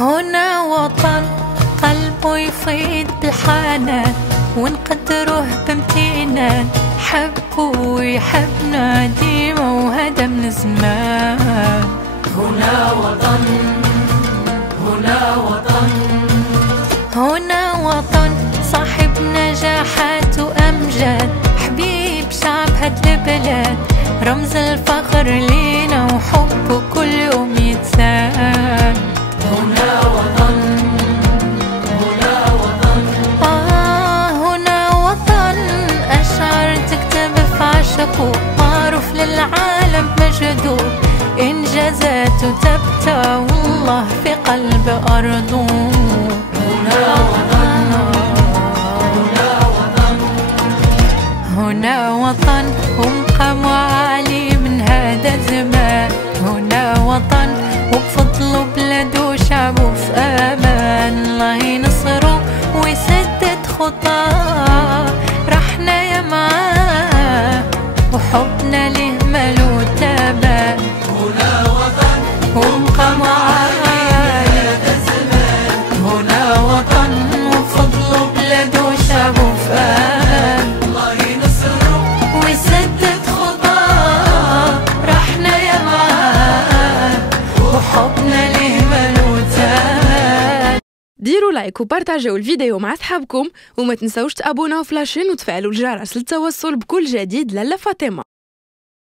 هنا وطن قلبه يفيض بالحنان، ونقدروه بامتنان، حبه ويحبنا ديما وهذا من زمان. هنا وطن، هنا وطن، هنا وطن صاحب نجاحات وأمجاد، حبيب شعب هاد البلاد، رمز الفخر لينا وحبه كل يوم يتزاد. هنا وطن، هنا وطن، هنا وطن أشعار تكتب في عشقه، معروف للعالم بمجده، إنجازاته تبتع والله في قلب أرضه. هنا وطن، هنا وطن، هنا وطن ومقام عالي من هذا الزمان. هنا وطن وبفضله بلده وشعبه في أمان، الله ينصره ويسدد خطاه، رحنا يا معاه وحبنا له ملو تبان. هنا وطن ومقام عالي هذا الزمان. هنا وطن وبفضله بلده وشعبه في أمان، الله ينصره ويسدد خطاه، رحنا يا معاه وحبنا له ملو تبان. ديروا لايك وبارتاجيو الفيديو مع صحابكم، وما تنسوش تابوناو في لاشين وتفعلوا الجرس للتوصل بكل جديد. لاله فاطمه.